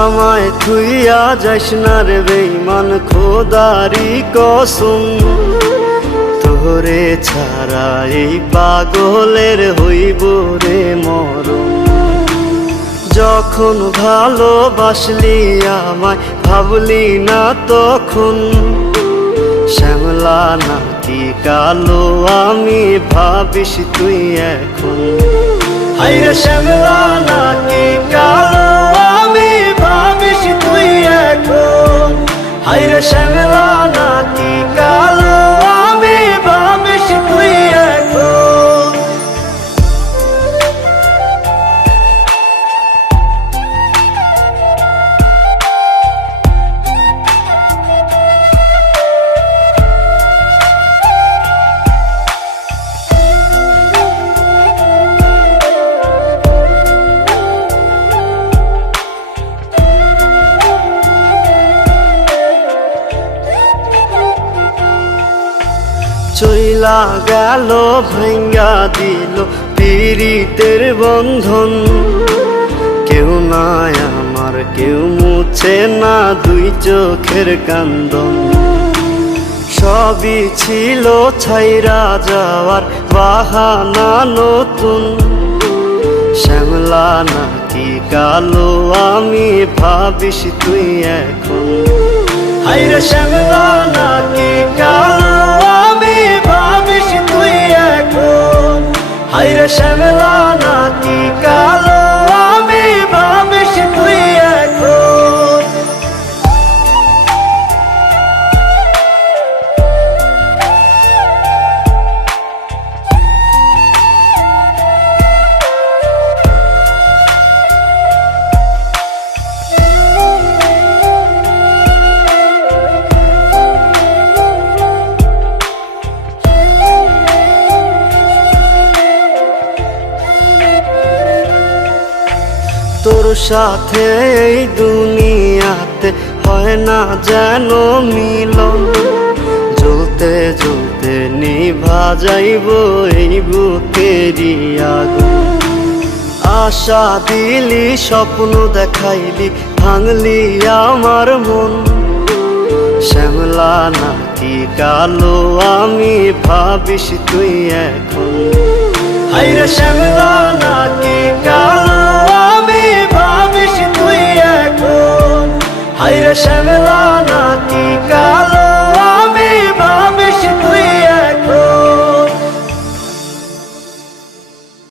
আমায় থুইয়া যাস না রে বেঈমান, খোদারি কসম। তোরে ছাড়া এই পাগলের হইব রে মরণ। যখন ভালোবাসলি আমায় ভাবলি না তখন, শ্যামলা নাকি কালো আমি ভাবিস তুই এখন। হায়রে শ্যামলা নাকি কালো আমি ভাবিস তুই এখন। হায়রে শ্যামলা নাকি কালো আমি ভাবিস তুই এখন। চইলা গেল ভাঙ্গা দিল পীড়িতের বন্ধন। কেউ নাই আমার, কেউ মুছে না দুই চোখের কান্দন। সবই ছিল ছাইরা যাওয়ার বাহানা নতুন। শ্যামলা নাকি কালো আমি ভাবিস তুই এখন। হায়রে শ্যামলা নাকি কালো আমি ভাবিস তুই এখন। হায়রে শ্যামলা নাকি কালো আমি ভাবিস তুই এখন। তোর সাথে এই দুনিয়াতে হয় না যেন মিলন। জ্বলতে জ্বলতে নিভা যাইব এই বুকেরই আগুন। আশা দিলি, স্বপ্ন দেখাইলি, ভাঙলি আমার মন। শ্যামলা নাকি কালো আমি ভাবিস তুই এখন। হায়রে শ্যামলা নাকি